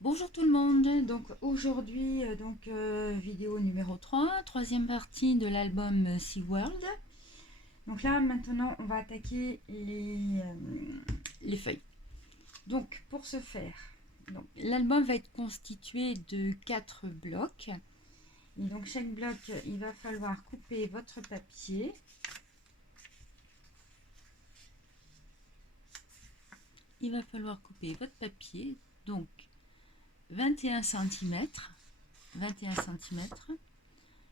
Bonjour tout le monde, donc aujourd'hui vidéo numéro 3, troisième partie de l'album SeaWorld. Donc là maintenant on va attaquer les feuilles. Donc pour ce faire, l'album va être constitué de 4 blocs. Et donc chaque bloc, il va falloir couper votre papier. Il va falloir couper votre papier, donc 21 cm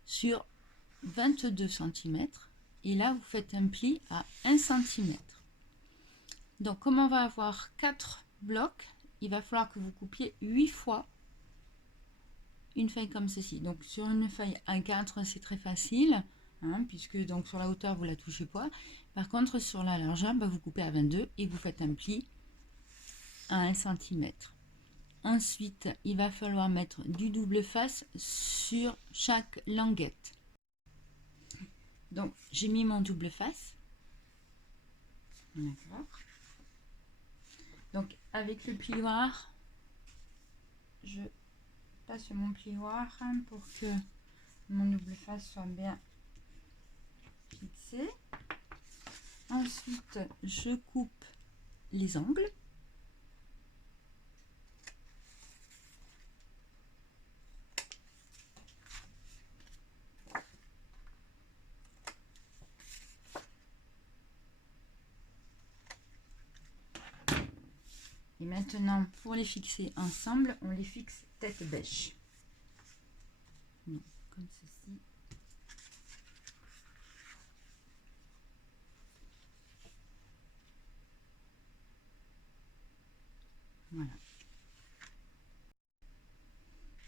sur 22 cm. Et là, vous faites un pli à 1 cm. Donc, comme on va avoir 4 blocs, il va falloir que vous coupiez 8 fois une feuille comme ceci. Donc, sur une feuille A4, c'est très facile, puisque donc sur la hauteur, vous la touchez pas. Par contre, sur la largeur, vous coupez à 22 et vous faites un pli à 1 cm. Ensuite, il va falloir mettre du double face sur chaque languette. Donc, j'ai mis mon double face. D'accord. Donc, avec le plioir, je passe mon plioir pour que mon double face soit bien fixé. Ensuite, je coupe les angles. Et maintenant, pour les fixer ensemble, on les fixe tête bêche. Donc, comme ceci. Voilà.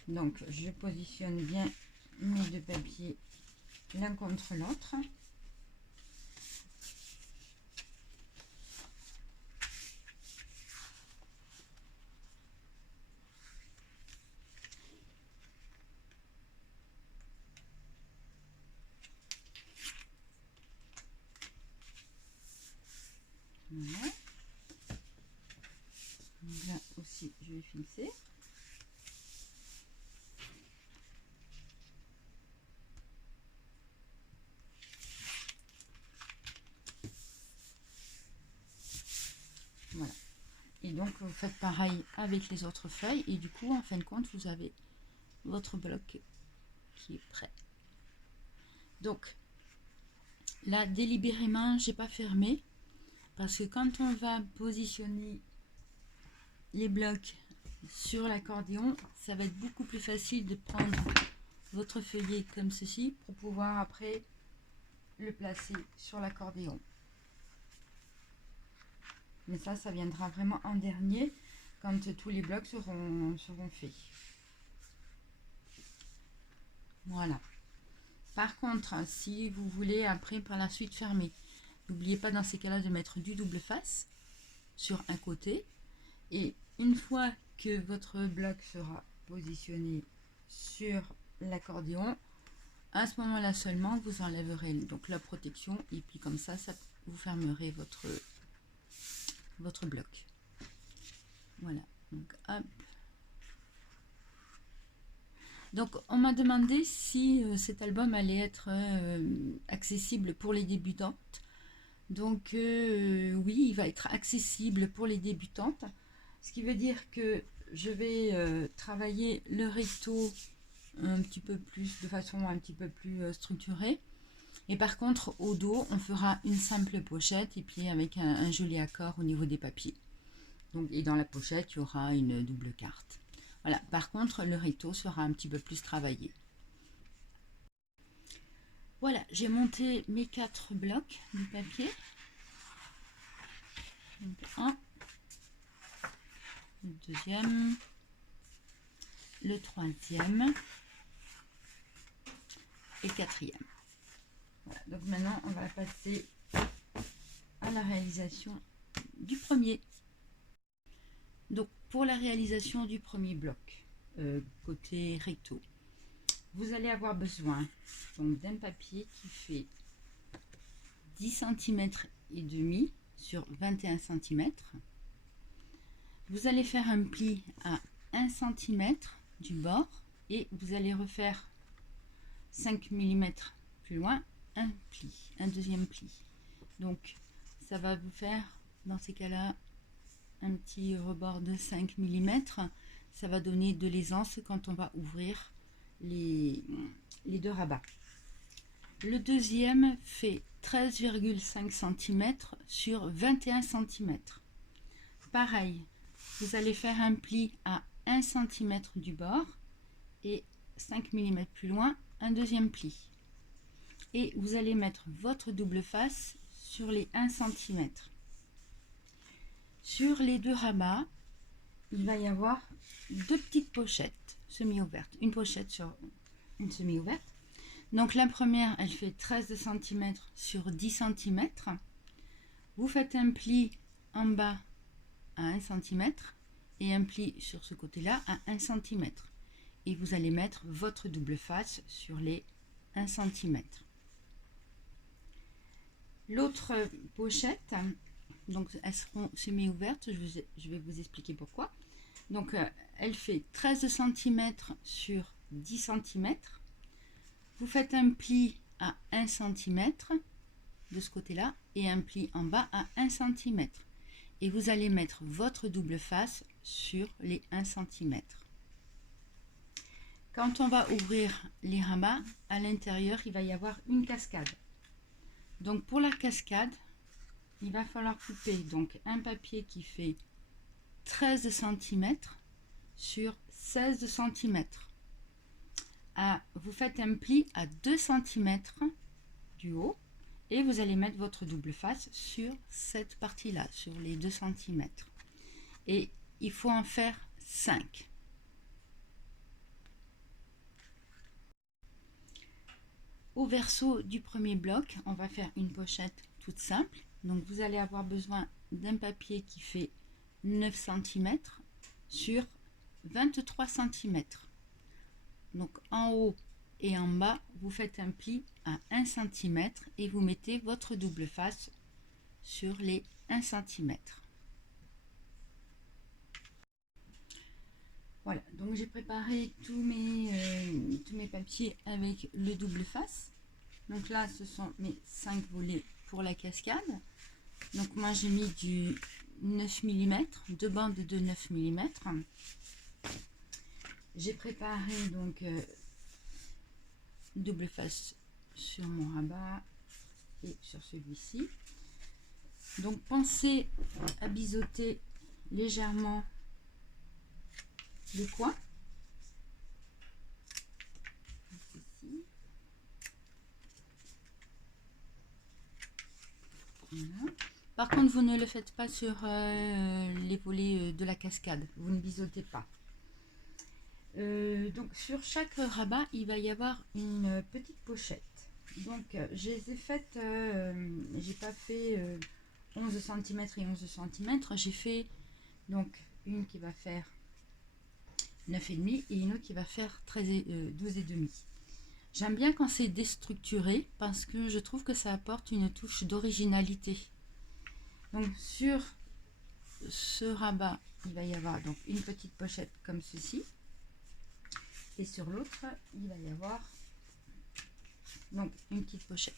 Donc, je positionne bien mes deux papiers l'un contre l'autre. Voilà. Donc là aussi, je vais fixer. Voilà. Et donc, vous faites pareil avec les autres feuilles. Et du coup, en fin de compte, vous avez votre bloc qui est prêt. Donc, là, délibérément, j'ai pas fermé. Parce que quand on va positionner les blocs sur l'accordéon, ça va être beaucoup plus facile de prendre votre feuillet comme ceci pour pouvoir après le placer sur l'accordéon. Mais ça viendra vraiment en dernier quand tous les blocs seront faits. Voilà. Par contre, si vous voulez après par la suite fermer, n'oubliez pas dans ces cas-là de mettre du double face sur un côté. Et une fois que votre bloc sera positionné sur l'accordéon, à ce moment-là seulement, vous enlèverez donc la protection et puis comme ça vous fermerez votre bloc. Voilà. Donc, hop. Donc, on m'a demandé si cet album allait être accessible pour les débutantes. Donc, oui, il va être accessible pour les débutantes. Ce qui veut dire que je vais travailler le recto un petit peu plus, de façon un petit peu plus structurée. Et par contre, au dos, on fera une simple pochette et puis avec un joli accord au niveau des papiers. Donc, et dans la pochette, il y aura une double carte. Voilà. Par contre, le recto sera un petit peu plus travaillé. Voilà, j'ai monté mes 4 blocs de papier. Donc, un, le deuxième, le troisième et le quatrième. Voilà, donc maintenant, on va passer à la réalisation du premier. Donc, pour la réalisation du premier bloc, côté recto, vous allez avoir besoin d'un papier qui fait 10 cm et demi sur 21 cm. Vous allez faire un pli à 1 cm du bord et vous allez refaire 5 mm plus loin un pli, un deuxième pli. Donc ça va vous faire dans ces cas-là un petit rebord de 5 mm. Ça va donner de l'aisance quand on va ouvrir les deux rabats. Le deuxième fait 13,5 cm sur 21 cm. Pareil, vous allez faire un pli à 1 cm du bord et 5 mm plus loin un deuxième pli. Et vous allez mettre votre double face sur les 1 cm. Sur les deux rabats, il va y avoir deux petites pochettes semi-ouvertes. Une pochette sur une semi-ouverte. Donc la première, elle fait 13 cm sur 10 cm. Vous faites un pli en bas à 1 cm et un pli sur ce côté-là à 1 cm. Et vous allez mettre votre double face sur les 1 cm. L'autre pochette, donc elles seront semi-ouvertes, je vais vous expliquer pourquoi. Donc elle fait 13 cm sur 10 cm. Vous faites un pli à 1 cm de ce côté-là et un pli en bas à 1 cm. Et vous allez mettre votre double face sur les 1 cm. Quand on va ouvrir les rabats, à l'intérieur, il va y avoir une cascade. Donc pour la cascade, il va falloir couper donc un papier qui fait 13 cm sur 16 cm. Vous faites un pli à 2 cm du haut et vous allez mettre votre double face sur cette partie-là, sur les 2 cm. Et il faut en faire 5. Au verso du premier bloc, on va faire une pochette toute simple. Donc vous allez avoir besoin d'un papier qui fait 9 cm sur 23 cm. Donc en haut et en bas, vous faites un pli à 1 cm et vous mettez votre double face sur les 1 cm. Voilà, donc j'ai préparé tous mes papiers avec le double face. Donc là, ce sont mes 5 volets pour la cascade. Donc moi, j'ai mis du 9 mm, deux bandes de 9 mm. J'ai préparé donc double face sur mon rabat et sur celui-ci. Donc pensez à biseauter légèrement les coins. Ici. Voilà. Par contre, vous ne le faites pas sur les volets de la cascade. Vous ne biseautez pas. Donc sur chaque rabat, il va y avoir une petite pochette. Donc je les ai faites, j'ai pas fait 11 cm et 11 cm. J'ai fait donc une qui va faire 9,5 et une autre qui va faire 12,5. J'aime bien quand c'est déstructuré parce que je trouve que ça apporte une touche d'originalité. Donc sur ce rabat, il va y avoir donc une petite pochette comme ceci. Et sur l'autre, il va y avoir donc une petite pochette.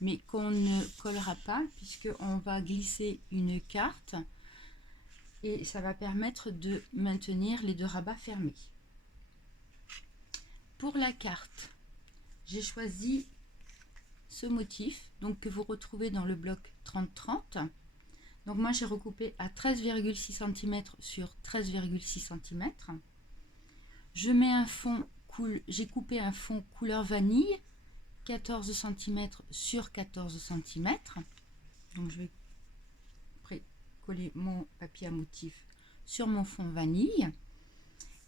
Mais qu'on ne collera pas puisqu'on va glisser une carte. Et ça va permettre de maintenir les deux rabats fermés. Pour la carte, j'ai choisi ce motif donc que vous retrouvez dans le bloc 30-30. Donc moi j'ai recoupé à 13,6 cm sur 13,6 cm. Je mets un fond j'ai coupé un fond couleur vanille 14 cm sur 14 cm. Donc je vais coller mon papier à motif sur mon fond vanille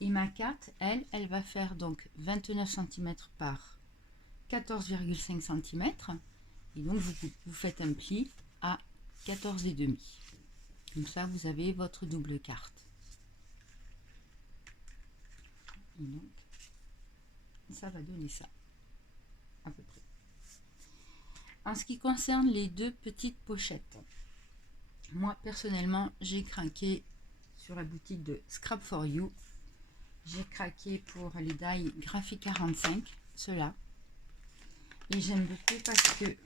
et ma carte elle va faire donc 29 cm par 14,5 cm et donc vous faites un pli à 14,5. Comme ça vous avez votre double carte et donc ça va donner ça à peu près. En ce qui concerne les deux petites pochettes, moi personnellement j'ai craqué sur la boutique de Scrap for You j'ai craqué pour les die Graphic 45, ceux-là. Et j'aime beaucoup parce que,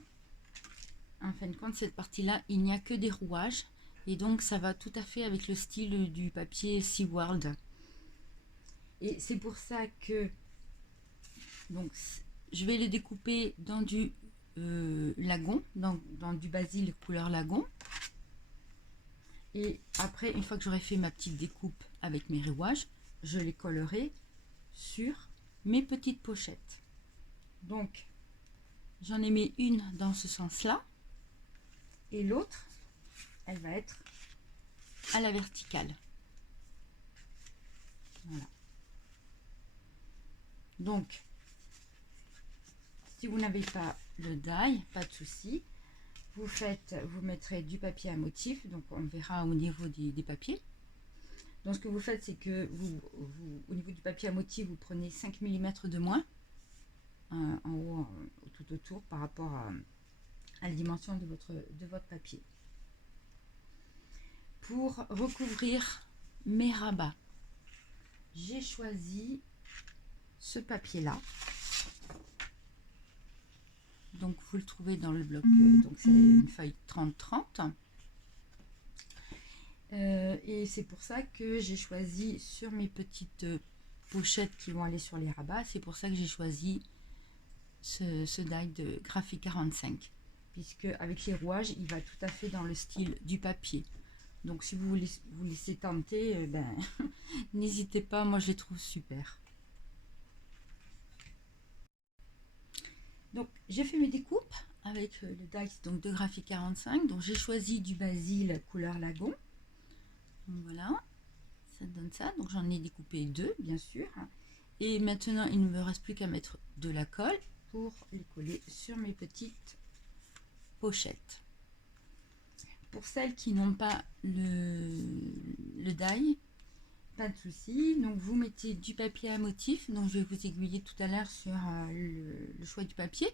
en fin de compte, cette partie-là, il n'y a que des rouages. Et donc, ça va tout à fait avec le style du papier SeaWorld. Et c'est pour ça que donc, je vais les découper dans du lagon, dans du basil couleur lagon. Et après, une fois que j'aurai fait ma petite découpe avec mes rouages, je les collerai sur mes petites pochettes. Donc, j'en ai mis une dans ce sens-là. Et l'autre, elle va être à la verticale. Voilà. Donc, si vous n'avez pas le die, pas de souci. Vous mettrez du papier à motif, donc on verra au niveau des papiers. Donc ce que vous faites, c'est que au niveau du papier à motif, vous prenez 5 mm de moins en haut, tout autour, par rapport à la dimension de votre papier. Pour recouvrir mes rabats, j'ai choisi ce papier-là. Donc vous le trouvez dans le bloc, donc c'est une feuille 30-30. Et c'est pour ça que j'ai choisi sur mes petites pochettes qui vont aller sur les rabats, c'est pour ça que j'ai choisi ce die de Graphic 45, puisque avec les rouages, il va tout à fait dans le style du papier. Donc si vous vous laissez tenter, n'hésitez pas, moi je les trouve super. Donc j'ai fait mes découpes avec le die donc, de Graphic 45, donc j'ai choisi du basil couleur lagon. Donc voilà, ça donne ça, donc j'en ai découpé 2 bien sûr. Et maintenant il ne me reste plus qu'à mettre de la colle pour les coller sur mes petites pochettes. Pour celles qui n'ont pas le die, pas de souci, donc vous mettez du papier à motif, donc je vais vous aiguiller tout à l'heure sur le choix du papier.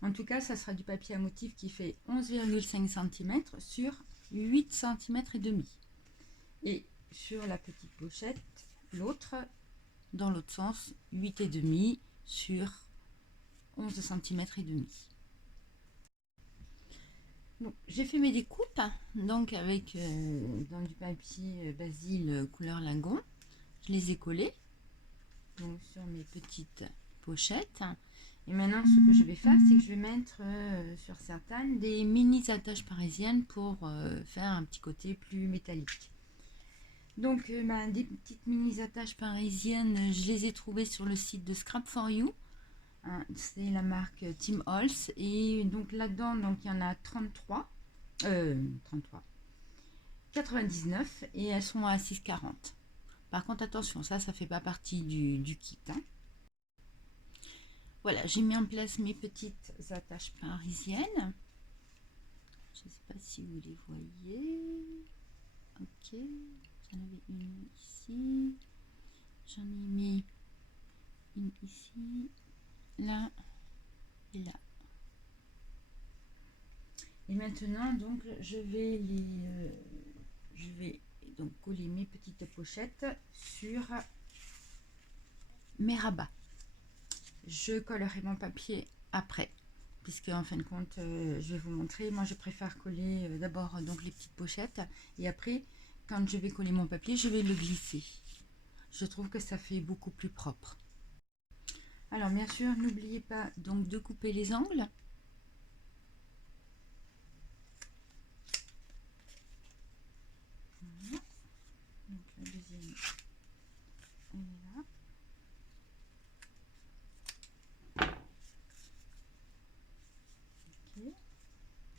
En tout cas, ça sera du papier à motif qui fait 11,5 cm sur 8 cm et demi. Et sur la petite pochette, l'autre, dans l'autre sens, 8,5 sur 11 cm et demi. J'ai fait mes découpes donc avec dans du papier basil couleur lagon. Je les ai collées donc sur mes petites pochettes. Et maintenant, ce que je vais faire, c'est que je vais mettre sur certaines des mini attaches parisiennes pour faire un petit côté plus métallique. Donc, des petites mini attaches parisiennes, je les ai trouvées sur le site de Scrap for You. C'est la marque Tim Holtz. Et donc là-dedans, donc il y en a 99 et elles sont à 6,40. Par contre, attention, ça fait pas partie du kit. Voilà, j'ai mis en place mes petites attaches parisiennes. Je ne sais pas si vous les voyez. Ok, j'en avais une ici. J'en ai mis une ici, là et là. Et maintenant, donc, je vais donc coller mes petites pochettes sur mes rabats. Je collerai mon papier après, puisque en fin de compte, je vais vous montrer. Moi, je préfère coller d'abord donc les petites pochettes, et après, quand je vais coller mon papier, je vais le glisser. Je trouve que ça fait beaucoup plus propre. Alors, bien sûr, n'oubliez pas donc de couper les angles. Voilà. Donc, la deuxième, elle est là. Ok.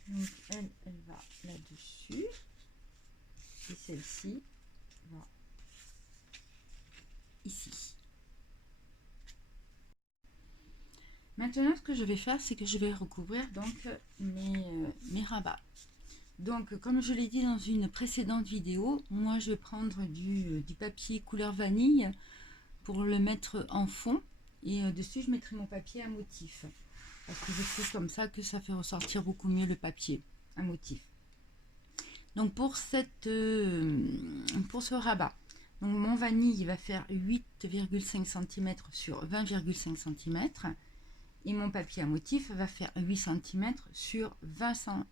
Donc, elle va là-dessus. Et celle-ci va ici. Maintenant, ce que je vais faire, c'est que je vais recouvrir donc mes rabats. Donc, comme je l'ai dit dans une précédente vidéo, moi je vais prendre du papier couleur vanille pour le mettre en fond, et dessus je mettrai mon papier à motif, parce que je trouve comme ça que ça fait ressortir beaucoup mieux le papier à motif. Donc pour ce rabat, Donc mon vanille il va faire 8,5 cm sur 20,5 cm. Et mon papier à motif va faire 8 cm sur 20 cm.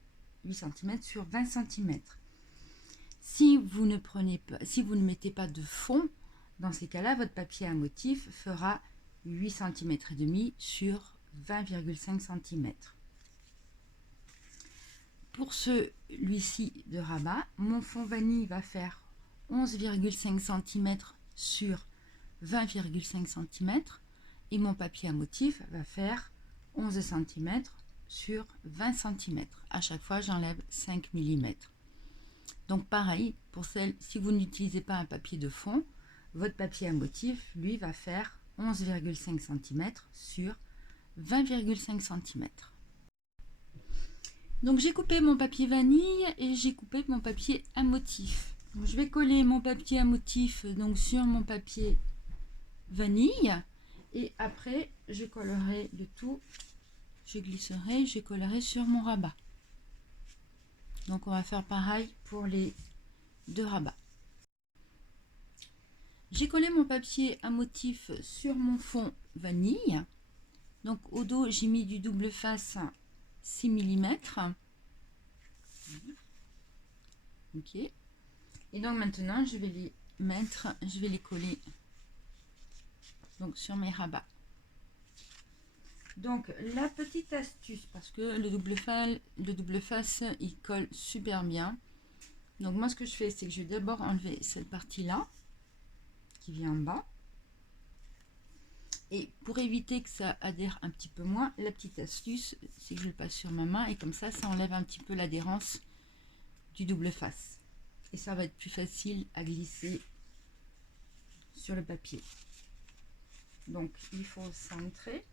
Si vous ne mettez pas de fond, dans ces cas-là, votre papier à motif fera 8 cm et demi sur 20,5 cm. Pour celui-ci de rabat, mon fond vanille va faire 11,5 cm sur 20,5 cm et mon papier à motif va faire 11 cm sur 20 cm. À chaque fois, j'enlève 5 mm. Donc pareil, si vous n'utilisez pas un papier de fond, votre papier à motif, lui, va faire 11,5 cm sur 20,5 cm. Donc j'ai coupé mon papier vanille et j'ai coupé mon papier à motif. Donc, je vais coller mon papier à motif donc, sur mon papier vanille et après je collerai le tout, je glisserai, je collerai sur mon rabat. Donc on va faire pareil pour les deux rabats. J'ai collé mon papier à motif sur mon fond vanille. Donc au dos j'ai mis du double face 6 mm. Ok. Et donc maintenant je vais les coller donc sur mes rabats. Donc la petite astuce, parce que le double face il colle super bien. Donc moi ce que je fais c'est que je vais d'abord enlever cette partie là qui vient en bas. Et pour éviter que ça adhère un petit peu moins, la petite astuce c'est que je le passe sur ma main et comme ça enlève un petit peu l'adhérence du double face. Et ça va être plus facile à glisser sur le papier. Donc il faut centrer.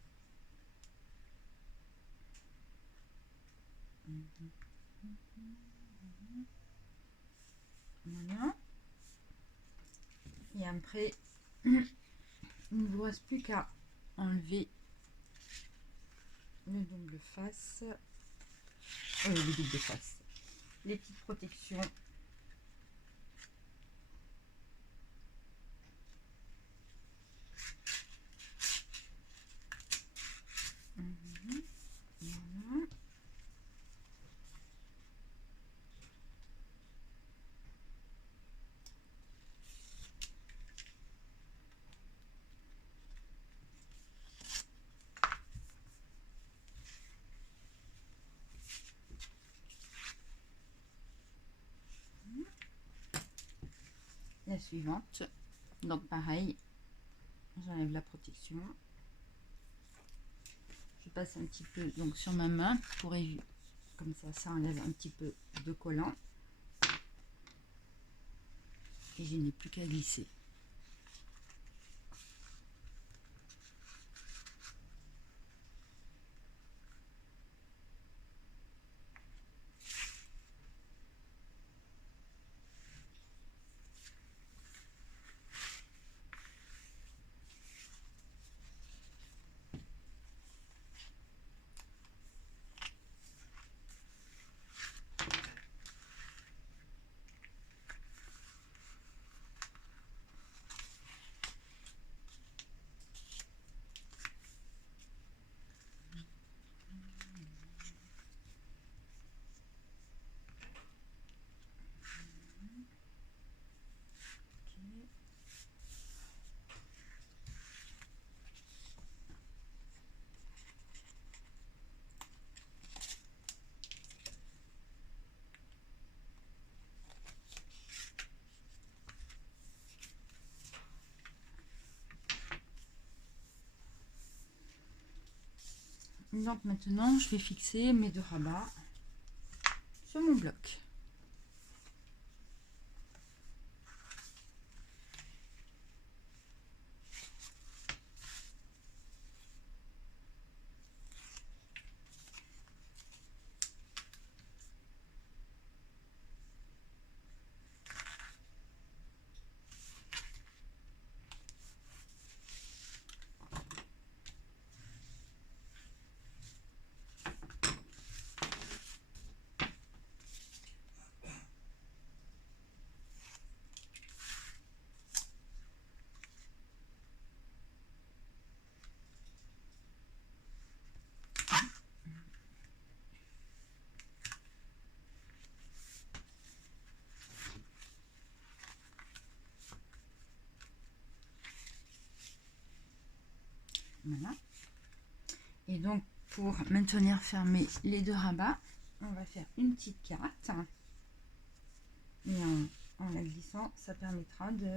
Voilà. Et après, il ne vous reste plus qu'à enlever le double face. Les petites protections. Voilà. La suivante, donc pareil, j'enlève la protection, je passe un petit peu donc sur ma main pour éviter, comme ça enlève un petit peu de collant et je n'ai plus qu'à glisser. Donc maintenant, je vais fixer mes deux rabats sur mon bloc. Voilà. Et donc, pour maintenir fermés les deux rabats, on va faire une petite carte. Et en la glissant, ça permettra de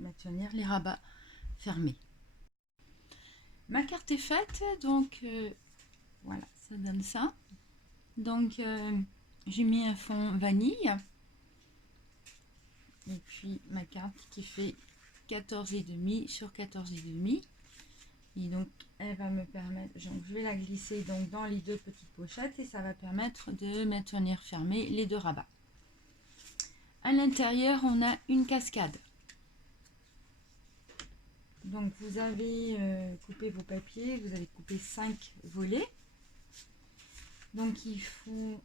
maintenir les rabats fermés. Ma carte est faite, donc voilà, ça donne ça. Donc, j'ai mis un fond vanille. Et puis, ma carte qui fait 14,5 sur 14,5. Et donc, elle va me permettre, donc je vais la glisser donc dans les deux petites pochettes et ça va permettre de maintenir fermés les deux rabats. À l'intérieur, on a une cascade. Donc, vous avez coupé vos papiers, vous avez coupé 5 volets. Donc, il faut...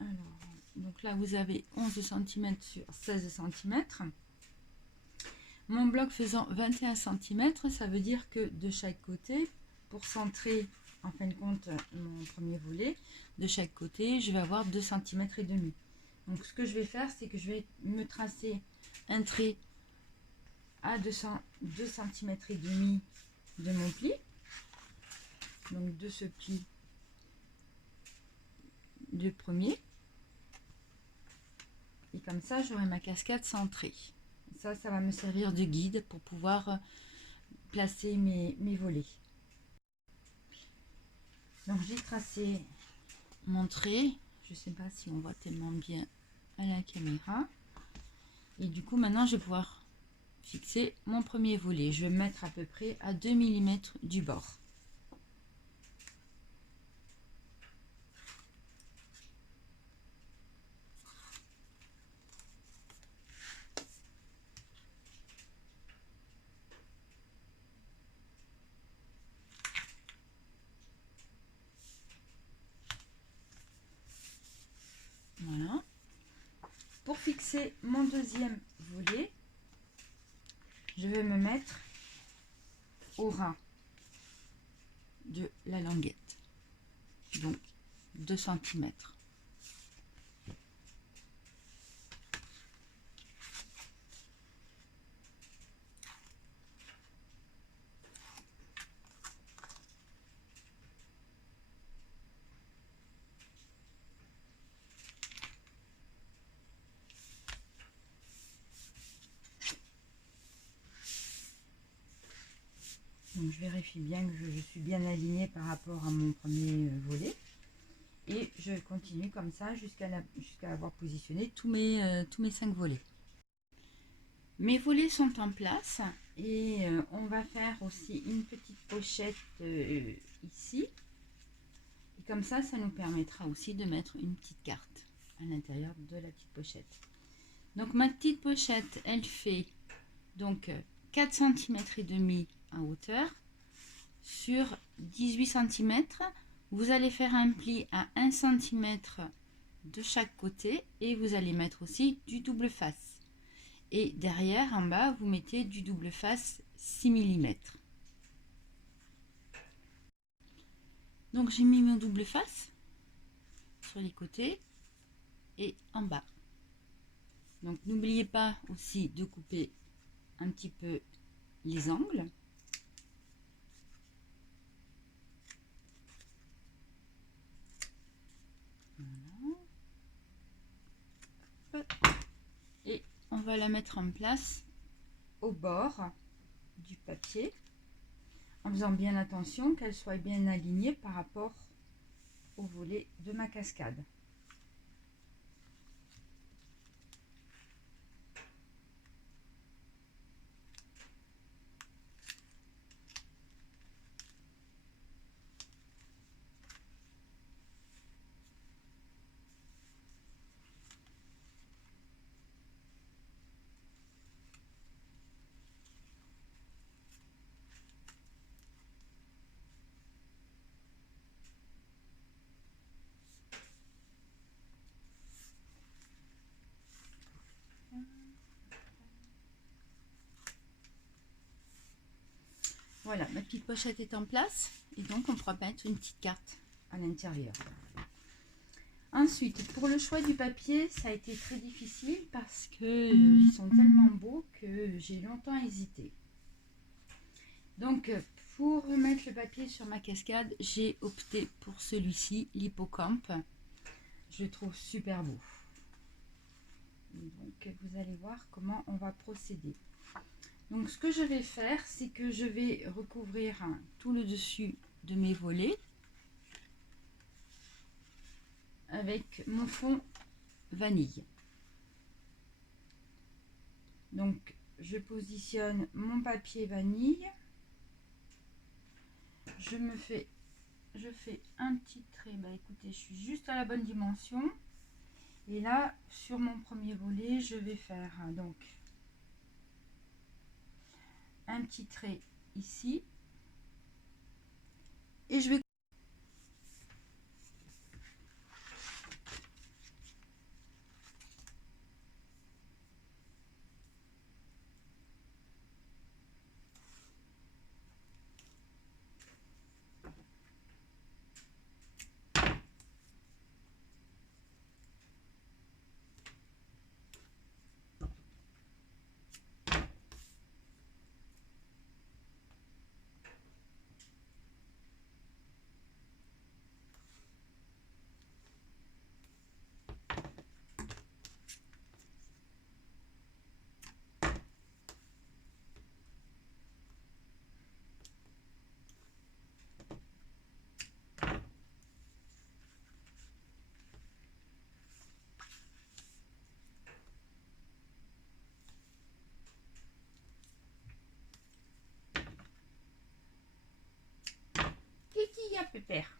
Alors, donc là, vous avez 11 cm sur 16 cm. Mon bloc faisant 21 cm, ça veut dire que de chaque côté, pour centrer en fin de compte mon premier volet, de chaque côté, je vais avoir 2 cm et demi. Donc, ce que je vais faire, c'est que je vais me tracer un trait à 2 cm et demi de mon pli. Donc, de ce pli du premier. Et comme ça, j'aurai ma cascade centrée. Ça va me servir de guide pour pouvoir placer mes volets. Donc, j'ai tracé mon trait. Je ne sais pas si on voit tellement bien à la caméra. Et du coup, maintenant, je vais pouvoir fixer mon premier volet. Je vais me mettre à peu près à 2 mm du bord. Voilà. Pour fixer mon deuxième volet, je vais me mettre au ras de la languette, donc 2 cm. Donc je vérifie bien que je suis bien alignée par rapport à mon premier volet. Et je continue comme ça jusqu'à avoir positionné tous mes 5 volets. Mes volets sont en place et on va faire aussi une petite pochette ici. Et comme ça nous permettra aussi de mettre une petite carte à l'intérieur de la petite pochette. Donc ma petite pochette, elle fait donc 4 cm et demi en hauteur sur 18 cm. Vous allez faire un pli à 1 cm de chaque côté et vous allez mettre aussi du double face. Et derrière, en bas, vous mettez du double face 6 mm. Donc j'ai mis mon double face sur les côtés et en bas. Donc n'oubliez pas aussi de couper un petit peu les angles. Voilà. Et on va la mettre en place au bord du papier en faisant bien attention qu'elle soit bien alignée par rapport au volet de ma cascade. Voilà, ma petite pochette est en place et donc on pourra mettre une petite carte à l'intérieur. Ensuite, pour le choix du papier, ça a été très difficile parce que ils sont tellement beaux que j'ai longtemps hésité. Donc, pour remettre le papier sur ma cascade, j'ai opté pour celui-ci, l'hippocampe. Je le trouve super beau. Donc, vous allez voir comment on va procéder. Donc, ce que je vais faire, c'est que je vais recouvrir tout le dessus de mes volets avec mon fond vanille. Donc, je positionne mon papier vanille. Je fais un petit trait. Bah écoutez, je suis juste à la bonne dimension. Et là, sur mon premier volet, je vais faire donc un petit trait ici. Et je vais Qu'est-ce qu'il y a, Pépère?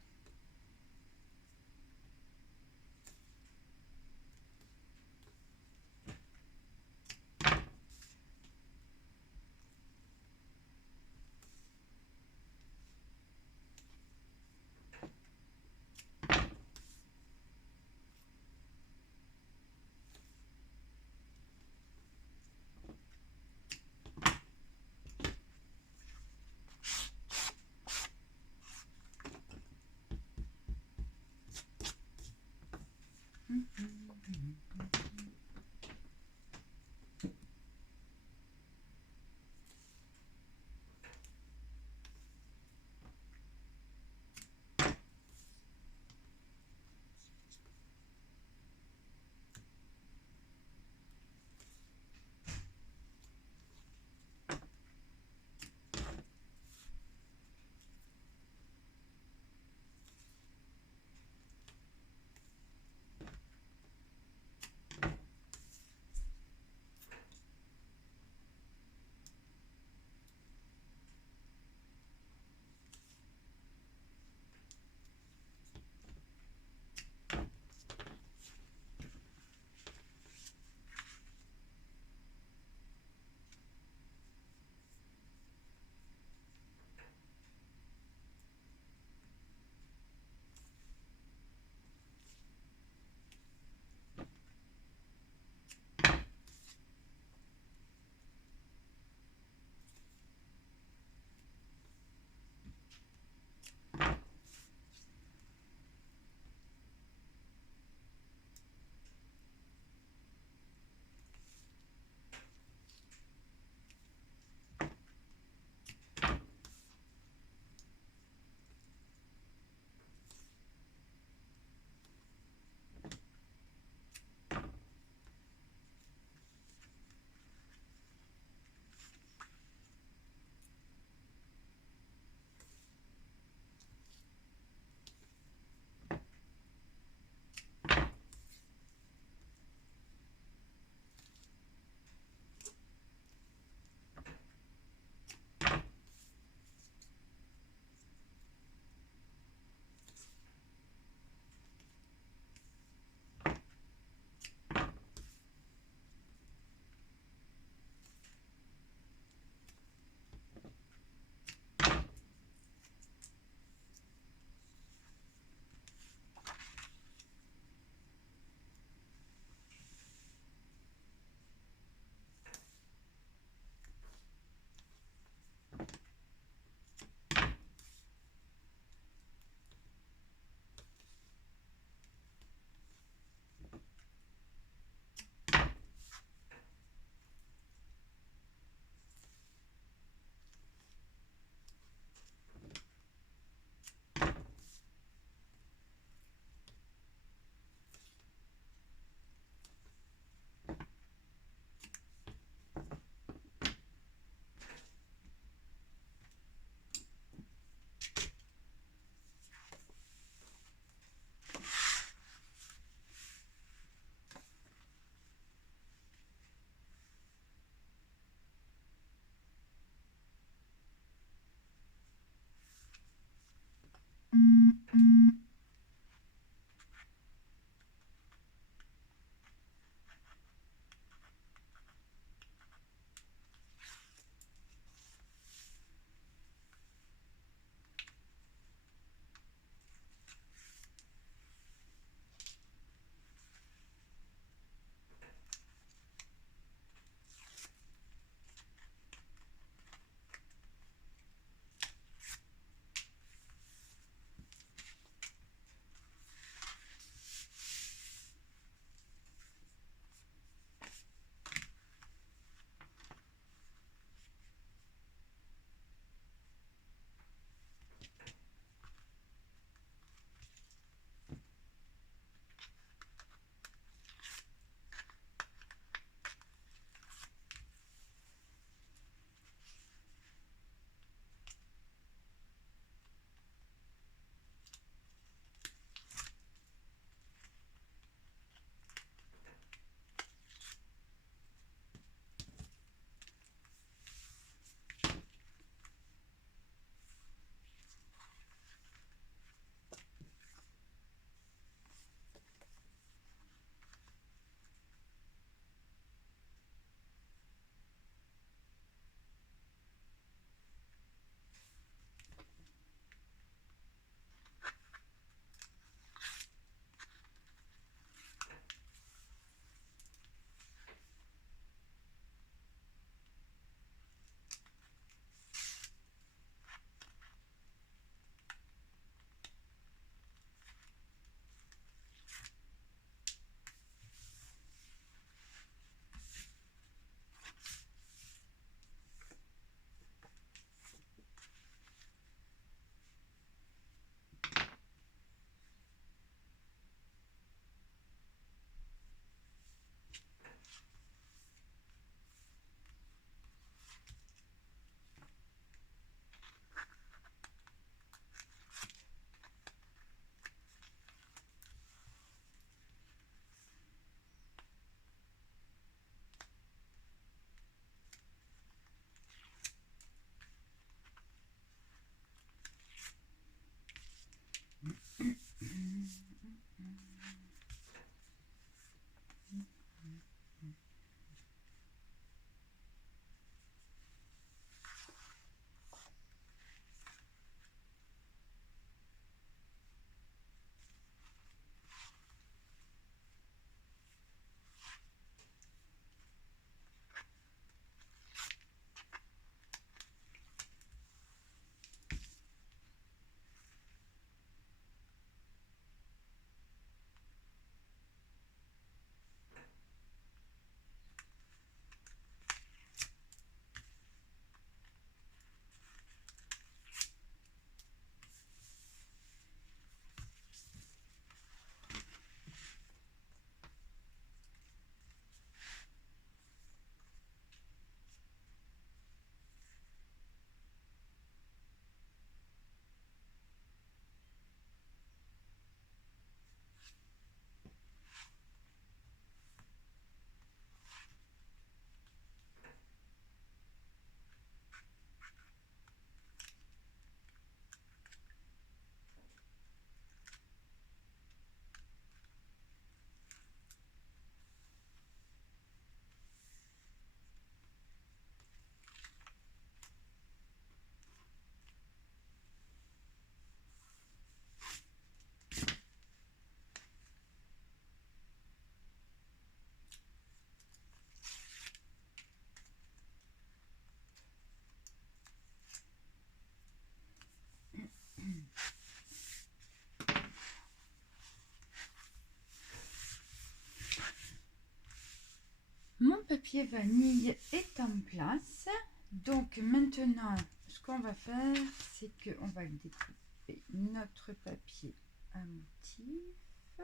papier vanille est en place. Donc maintenant, ce qu'on va faire, c'est qu'on va découper notre papier à motif.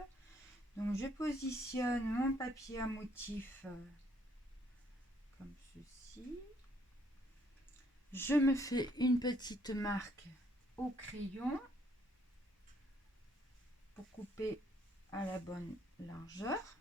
Donc je positionne mon papier à motif comme ceci. Je me fais une petite marque au crayon pour couper à la bonne largeur.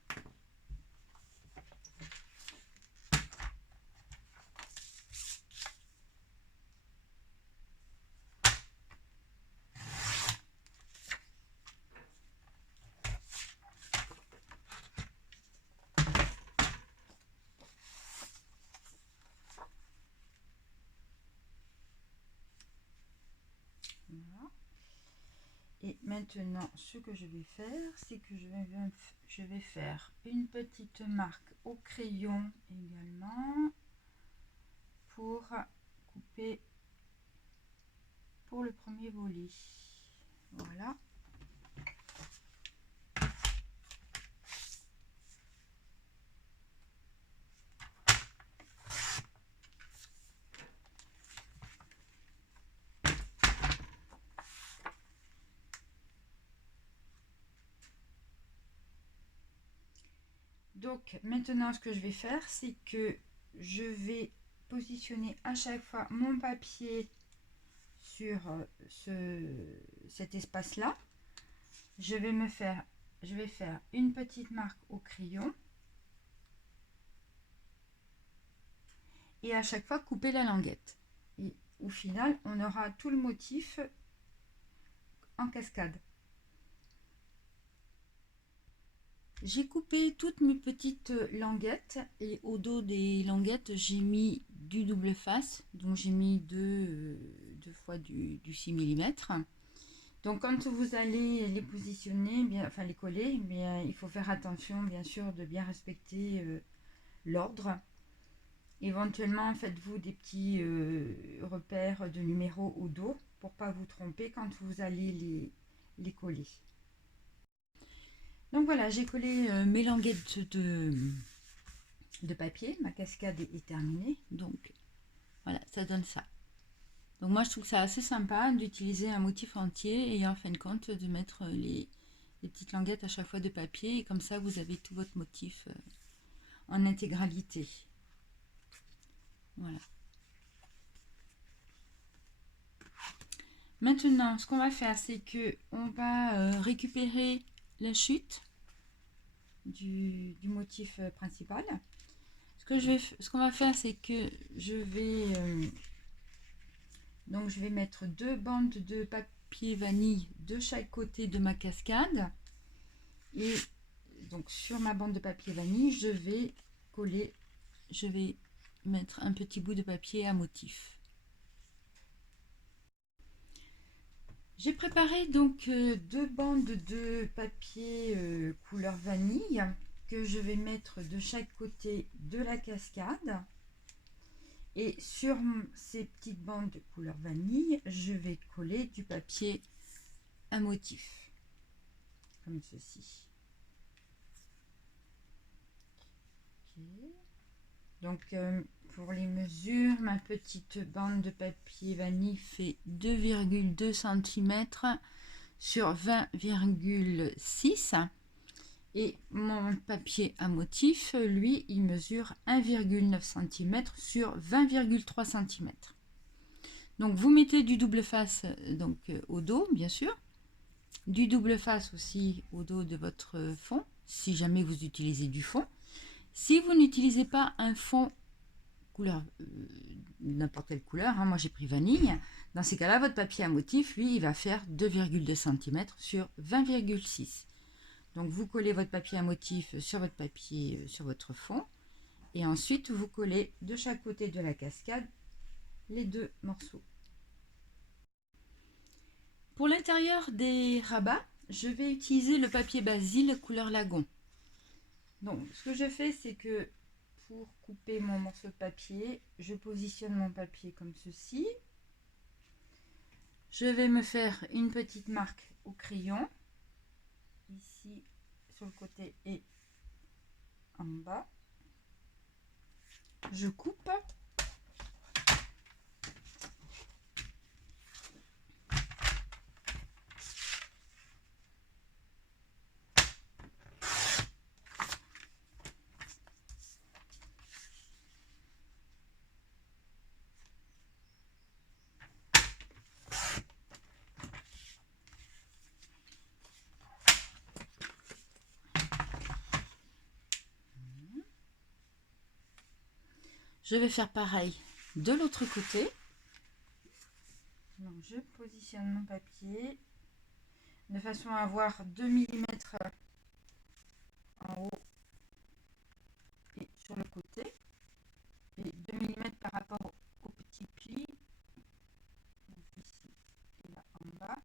Voilà. Et maintenant, ce que je vais faire, c'est que je vais faire une petite marque au crayon également pour couper pour le premier volet. Voilà. Donc maintenant, ce que je vais faire, c'est que je vais positionner à chaque fois mon papier sur cet espace-là. Je vais faire une petite marque au crayon et à chaque fois couper la languette. Et au final, on aura tout le motif en cascade. J'ai coupé toutes mes petites languettes et au dos des languettes, j'ai mis du double face. Donc j'ai mis deux fois du 6 mm. Donc quand vous allez les positionner, enfin les coller, il faut faire attention bien sûr de bien respecter l'ordre. Éventuellement, faites-vous des petits repères de numéros au dos pour pas vous tromper quand vous allez les coller. Donc voilà, j'ai collé mes languettes de papier. Ma cascade est terminée. Donc voilà, ça donne ça. Donc moi, je trouve ça assez sympa d'utiliser un motif entier et en fin de compte de mettre les petites languettes à chaque fois de papier. Et comme ça, vous avez tout votre motif en intégralité. Voilà. Maintenant, ce qu'on va faire, c'est que on va récupérer la chute du motif principal. Ce qu'on va faire, c'est que je vais mettre deux bandes de papier vanille de chaque côté de ma cascade. Et donc sur ma bande de papier vanille, je vais mettre un petit bout de papier à motif. J'ai préparé donc deux bandes de papier couleur vanille que je vais mettre de chaque côté de la cascade. Et sur ces petites bandes de couleur vanille, je vais coller du papier à motif, comme ceci. Okay. Donc pour les mesures, ma petite bande de papier vanille fait 2,2 cm sur 20,6 et mon papier à motif, lui, il mesure 1,9 cm sur 20,3 cm. Donc vous mettez du double face donc au dos, bien sûr, du double face aussi au dos de votre fond, si jamais vous utilisez du fond. Si vous n'utilisez pas un fond couleur, n'importe quelle couleur, moi j'ai pris vanille, dans ces cas-là, votre papier à motif, lui, il va faire 2,2 cm sur 20,6. Donc vous collez votre papier à motif sur votre papier, sur votre fond, et ensuite vous collez de chaque côté de la cascade les deux morceaux. Pour l'intérieur des rabats, je vais utiliser le papier Basile couleur lagon. Donc ce que je fais, c'est que pour couper mon morceau de papier, je positionne mon papier comme ceci. Je vais me faire une petite marque au crayon, ici sur le côté et en bas. je coupe. Je vais faire pareil de l'autre côté. Donc je positionne mon papier de façon à avoir 2 mm en haut et sur le côté et 2 mm par rapport au petit pli. Donc ici et là en bas.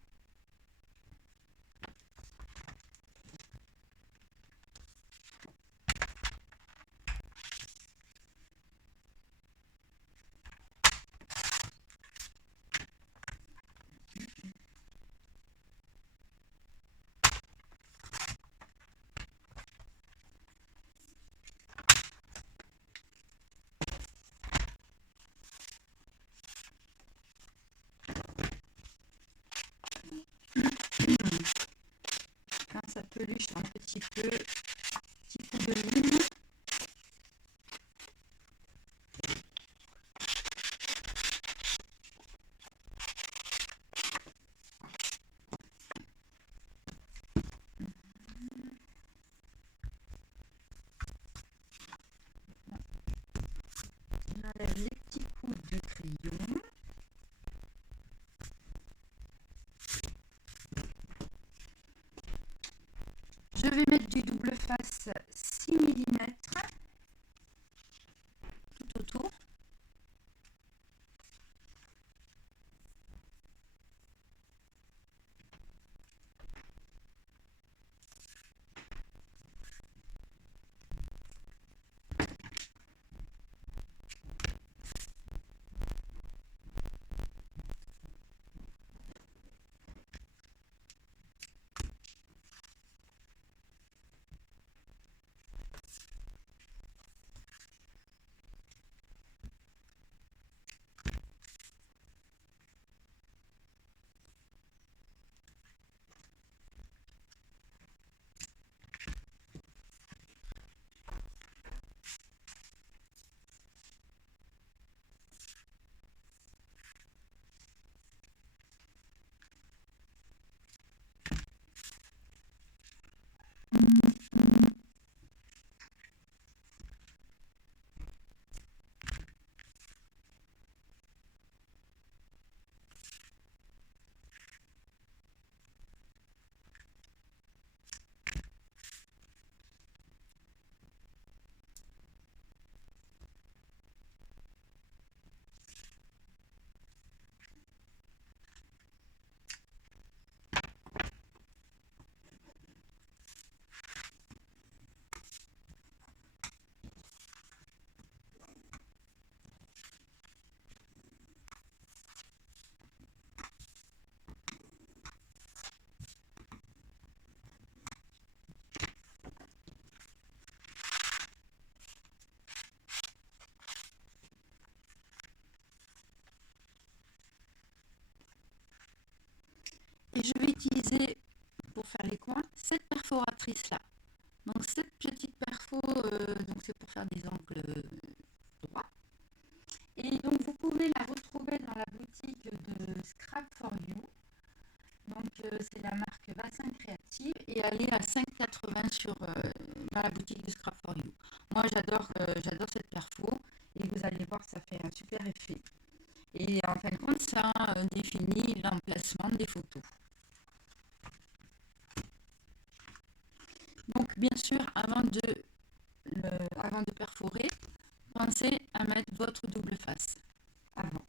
Quand ça peluche un petit peu, petit coup de lime. J'enlève les petits coups de crayon. Je vais mettre du double face 6 mm tout autour. Et je vais utiliser, pour faire les coins, cette perforatrice là. Donc cette petite perfo, donc c'est pour faire des angles droits. Et donc vous pouvez la retrouver dans la boutique de Scrap for You. Donc c'est la marque Bassin Créative et elle est à 5,80 dans la boutique de Scrap for You. Moi j'adore cette perfo et vous allez voir, ça fait un super effet. Et en fin de compte, ça définit l'emplacement des photos. Donc bien sûr, avant de perforer, pensez à mettre votre double face avant.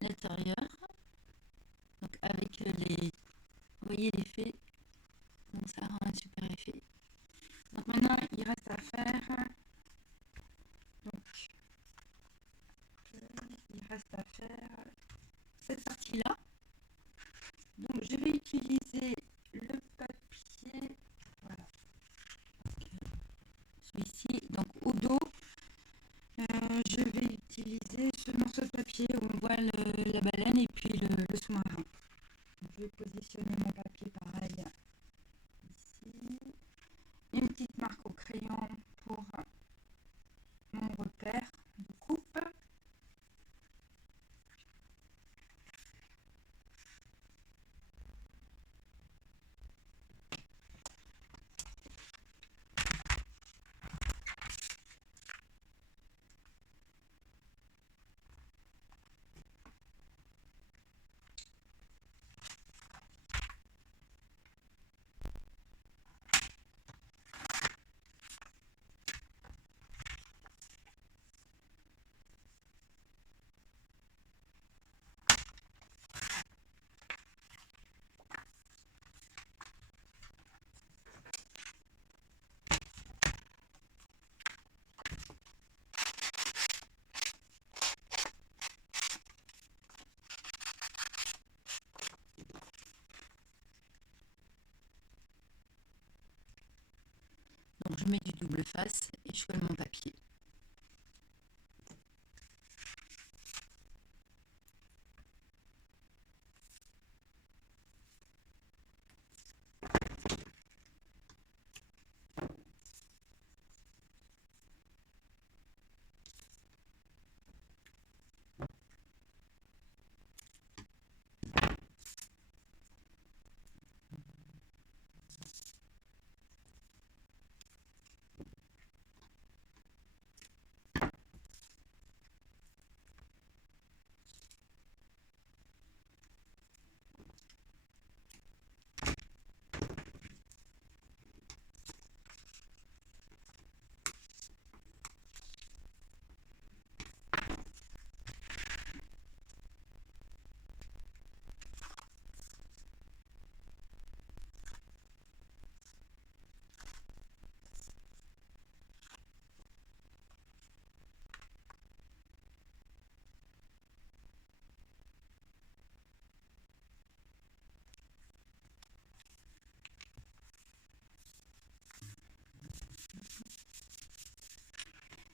l'intérieur. Donc avec les... Vous voyez l'effet, donc ça rend un super effet. Donc maintenant il reste à faire, donc il reste à faire cette partie là. Donc je vais utiliser le papier, voilà, celui-ci, donc au dos. Je vais utiliser ce morceau de papier où on voit la baleine et puis le sous-marin. Je vais positionner mon papier pareil ici. Une petite marque au crayon pour mon repère de coupe. Donc je mets du double face et je colle mon papier.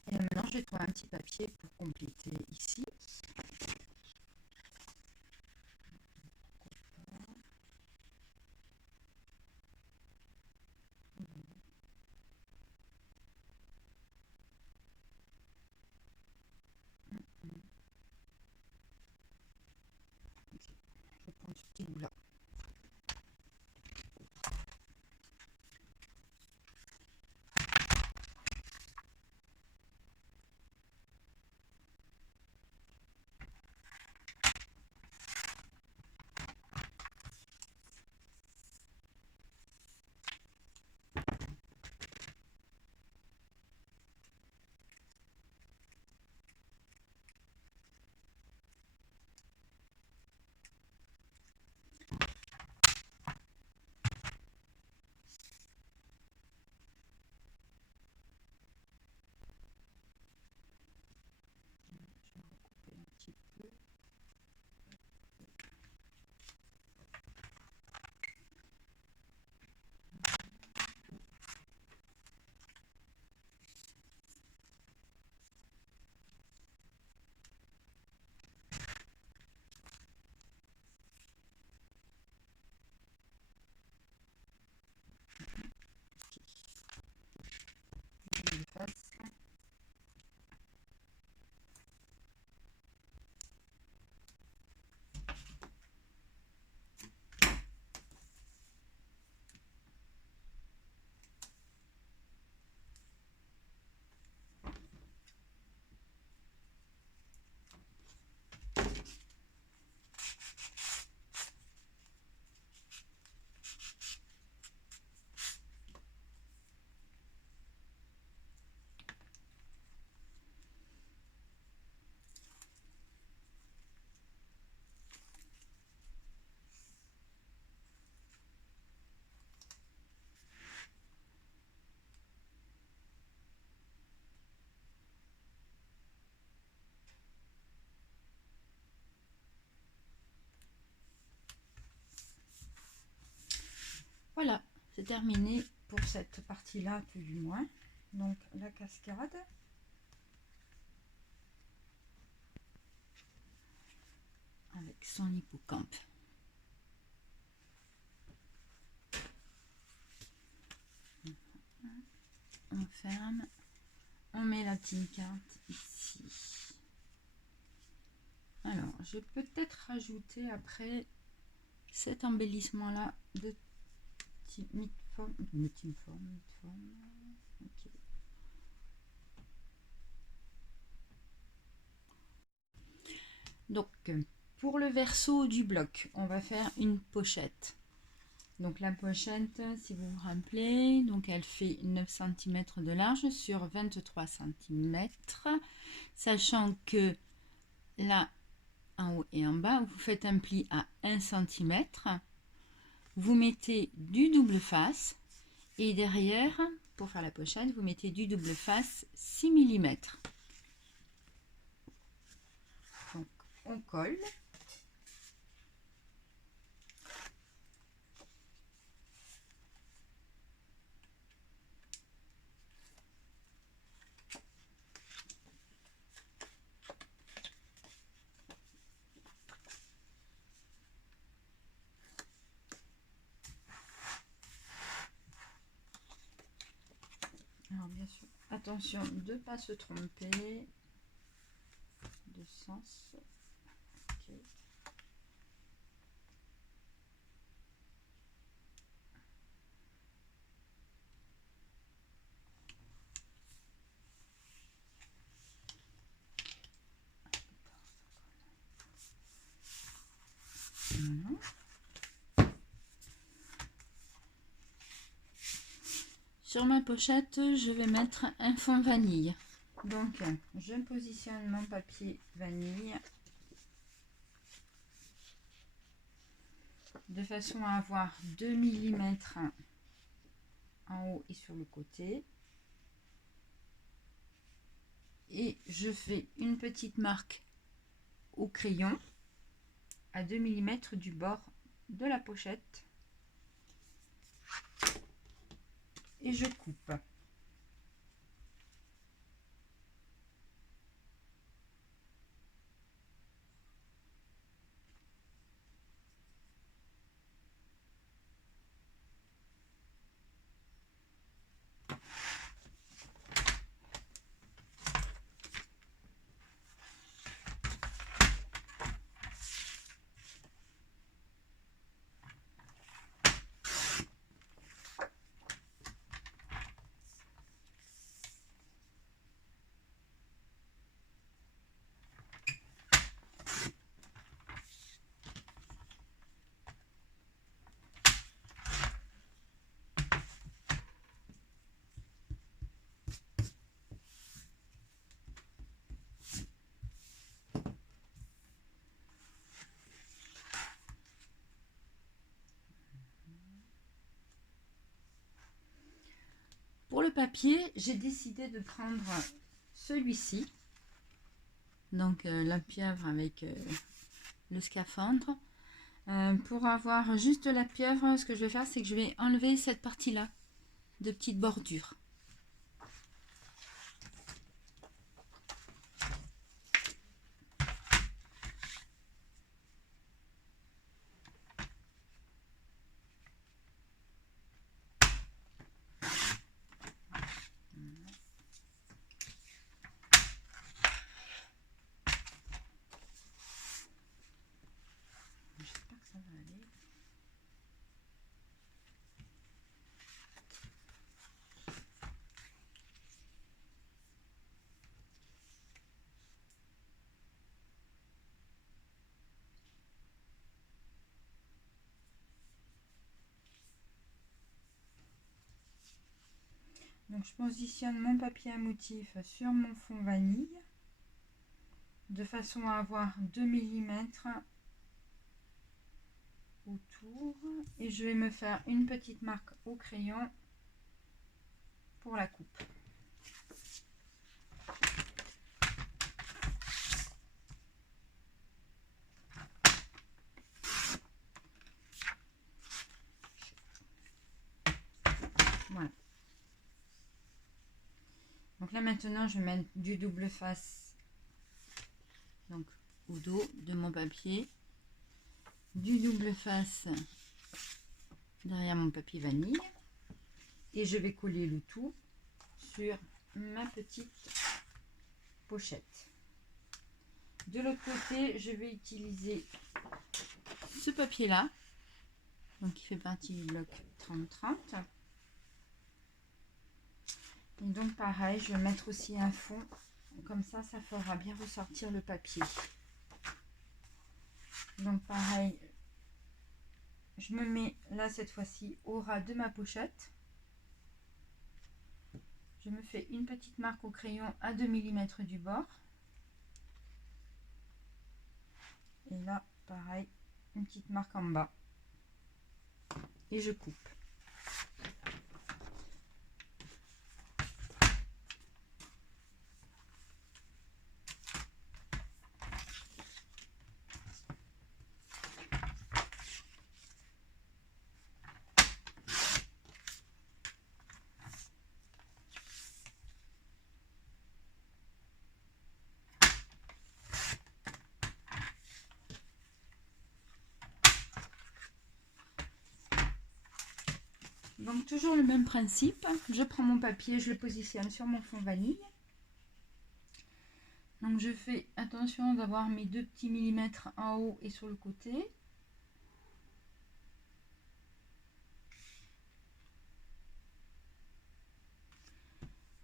Et maintenant je vais trouver un petit papier pour compléter ici. Je prends ce petit bout là. c'est terminé pour cette partie-là, tout du moins. Donc la cascade. Avec son hippocampe. On ferme. On met la petite carte ici. Alors, je vais peut-être rajouter après cet embellissement-là de midform. Ok. Donc, pour le verso du bloc, on va faire une pochette. Donc la pochette, si vous vous rappelez, donc elle fait 9 cm de large sur 23 cm, sachant que là, en haut et en bas, vous faites un pli à 1 cm, vous mettez du double face, et derrière, pour faire la pochette, vous mettez du double face 6 mm. Donc on colle. Alors bien sûr, attention de ne pas se tromper de sens. Okay. Voilà. Sur ma pochette, je vais mettre un fond vanille. Donc, je positionne mon papier vanille de façon à avoir 2 mm en haut et sur le côté. Et je fais une petite marque au crayon à 2 mm du bord de la pochette. Et je coupe. Pour le papier, j'ai décidé de prendre celui-ci. Donc la pieuvre avec le scaphandre. Pour avoir juste la pieuvre, ce que je vais faire, c'est que je vais enlever cette partie-là de petite bordure. J'espère que ça va aller. Donc je positionne mon papier à motif sur mon fond vanille de façon à avoir 2 mm autour et je vais me faire une petite marque au crayon pour la coupe. Donc là maintenant je vais mettre du double face, donc au dos de mon papier, du double face derrière mon papier vanille, et je vais coller le tout sur ma petite pochette. De l'autre côté, je vais utiliser ce papier là, donc qui fait partie du bloc 30-30. Et donc pareil, je vais mettre aussi un fond, comme ça fera bien ressortir le papier. Donc pareil, je me mets là cette fois-ci au ras de ma pochette. Je me fais une petite marque au crayon à 2 mm du bord. Et là, pareil, une petite marque en bas. Et je coupe. Donc toujours le même principe, je prends mon papier, je le positionne sur mon fond vanille. Donc je fais attention d'avoir mes 2 petits millimètres en haut et sur le côté.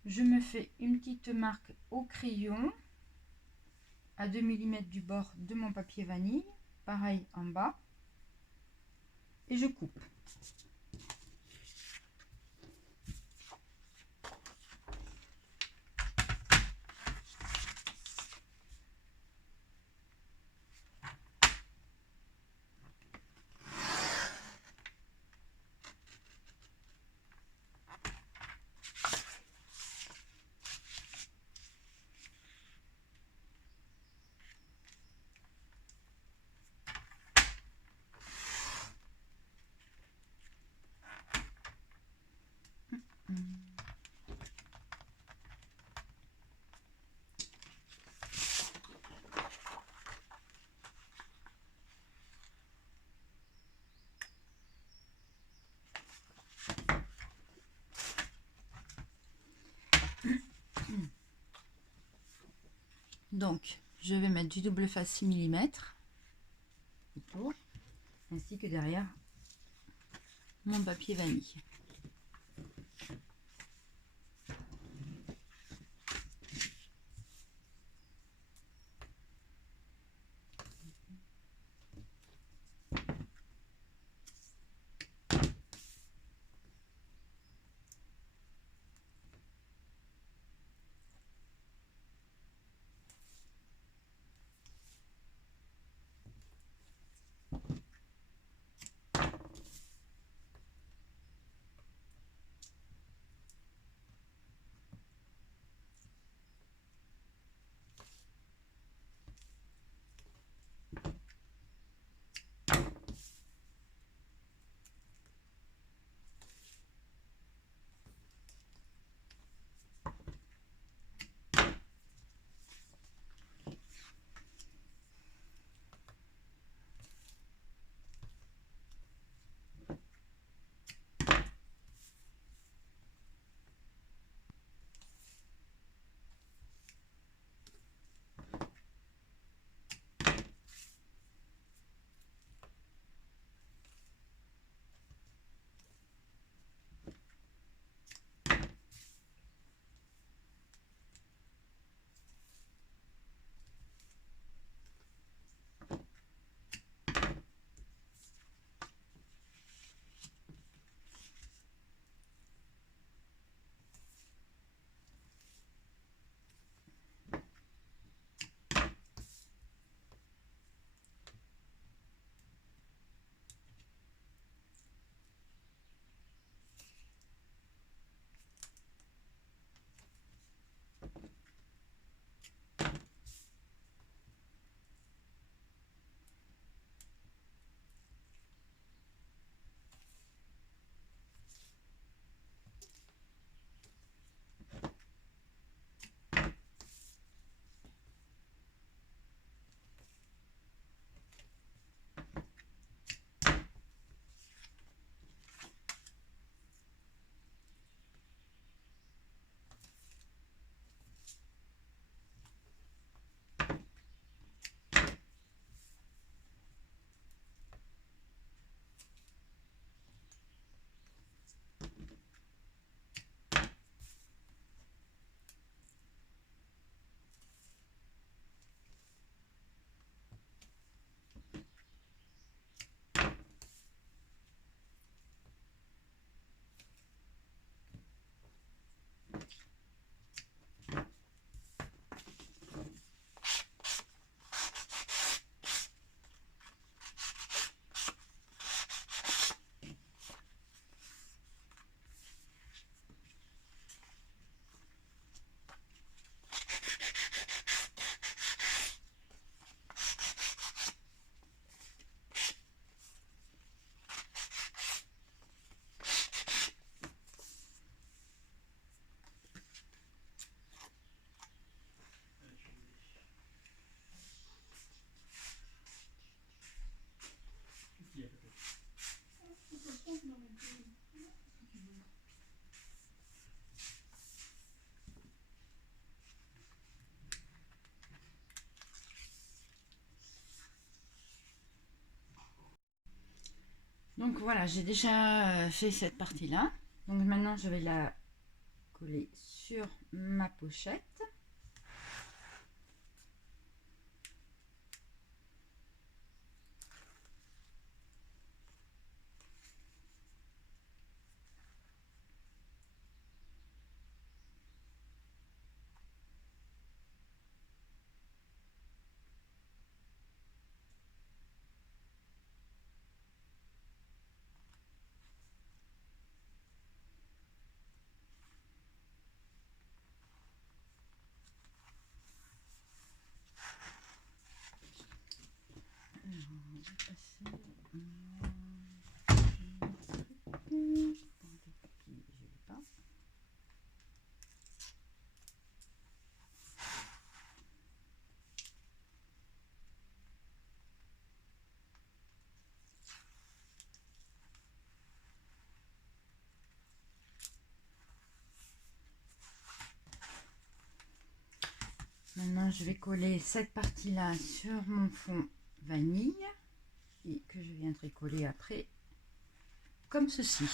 Je me fais une petite marque au crayon à 2 mm du bord de mon papier vanille, pareil en bas, et je coupe. Donc, je vais mettre du double face 6 mm autour, ainsi que derrière mon papier vanille. Donc voilà, j'ai déjà fait cette partie-là. Donc maintenant, je vais la coller sur ma pochette. Alors, on va passer. Je l'ai pas. Maintenant, je vais coller cette partie-là sur mon fond vanille et que je viendrai coller après comme ceci.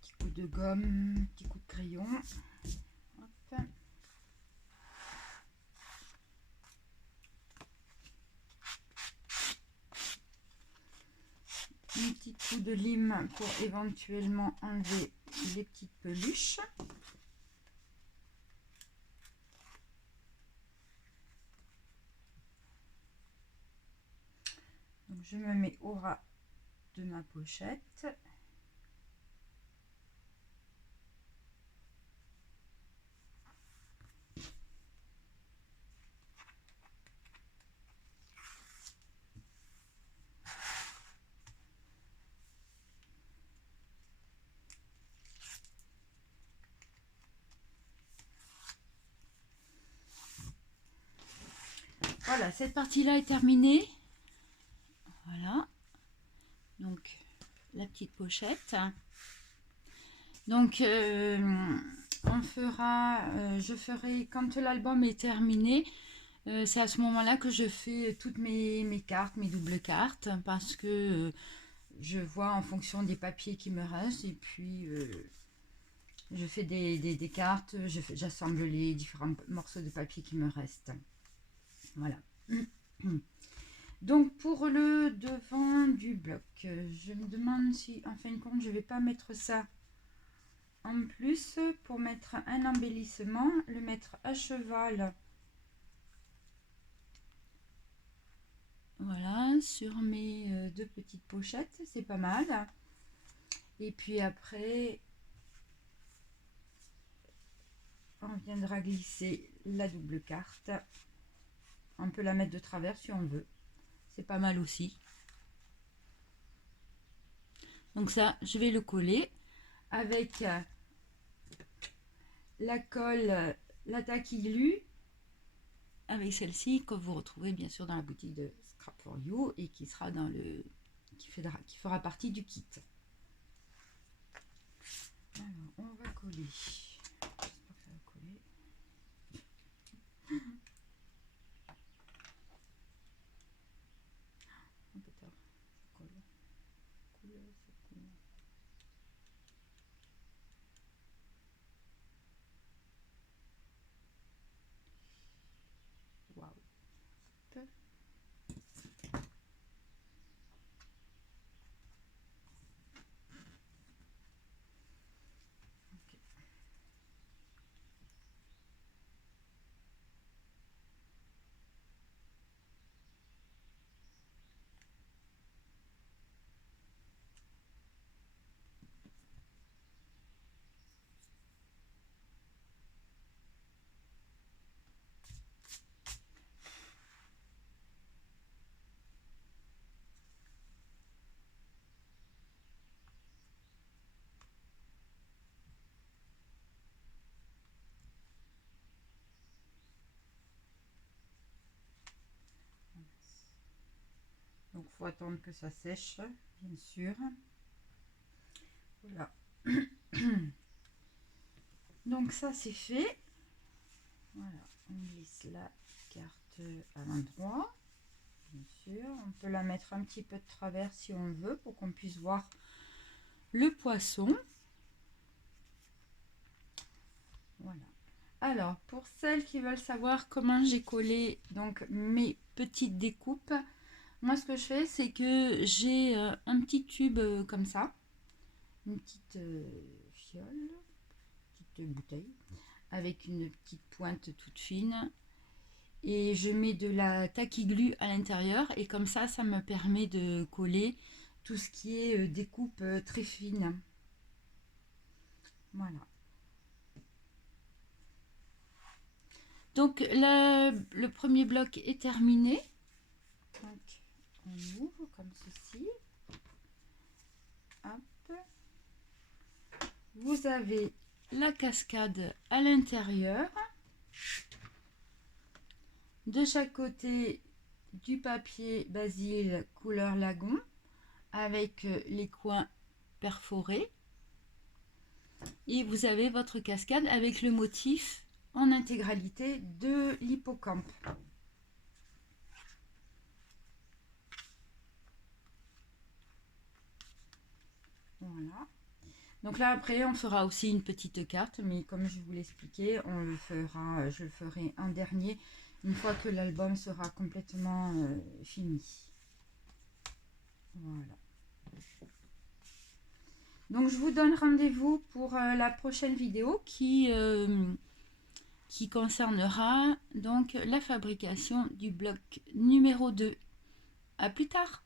Petit coup de gomme, petit coup de crayon. Hop. Un petit coup de lime pour éventuellement enlever les petites peluches. Donc je me mets au ras de ma pochette. Voilà, cette partie-là est terminée. Voilà. Donc, la petite pochette. Donc, je ferai, quand l'album est terminé, c'est à ce moment-là que je fais toutes mes cartes, mes doubles cartes, parce que je vois en fonction des papiers qui me restent, et puis je fais des cartes, j'assemble les différents morceaux de papier qui me restent. Voilà. Donc pour le devant du bloc, je me demande si en fin de compte je vais pas mettre ça en plus pour mettre un embellissement, le mettre à cheval. Voilà, sur mes deux petites pochettes, c'est pas mal. Et puis après, on viendra glisser la double carte. On peut la mettre de travers si on veut. C'est pas mal aussi. Donc ça, je vais le coller avec la colle, la taquille, avec celle-ci que vous retrouvez bien sûr dans la boutique de Scrap for You et qui sera dans le qui fera partie du kit. Alors, on va coller. J'espère que ça va coller. Un peu tard, ça colle. Ça colle. Waouh. faut attendre que ça sèche, bien sûr. Voilà. Donc ça c'est fait. Voilà, on glisse la carte à l'endroit. Bien sûr, on peut la mettre un petit peu de travers si on veut pour qu'on puisse voir le poisson. Voilà. Alors, pour celles qui veulent savoir comment j'ai collé donc mes petites découpes, moi ce que je fais c'est que j'ai un petit tube comme ça, une petite fiole, petite bouteille avec une petite pointe toute fine et je mets de la taquiglu à l'intérieur et comme ça me permet de coller tout ce qui est découpe très fine. Voilà. Donc le premier bloc est terminé. Donc, on ouvre comme ceci. Hop. Vous avez la cascade à l'intérieur. De chaque côté du papier basil couleur lagon avec les coins perforés. Et vous avez votre cascade avec le motif en intégralité de l'hippocampe. Voilà. Donc là après on fera aussi une petite carte, mais comme je vous l'expliquais, je le ferai un dernier une fois que l'album sera complètement fini. Voilà. Donc je vous donne rendez-vous pour la prochaine vidéo qui concernera donc la fabrication du bloc numéro 2. À plus tard.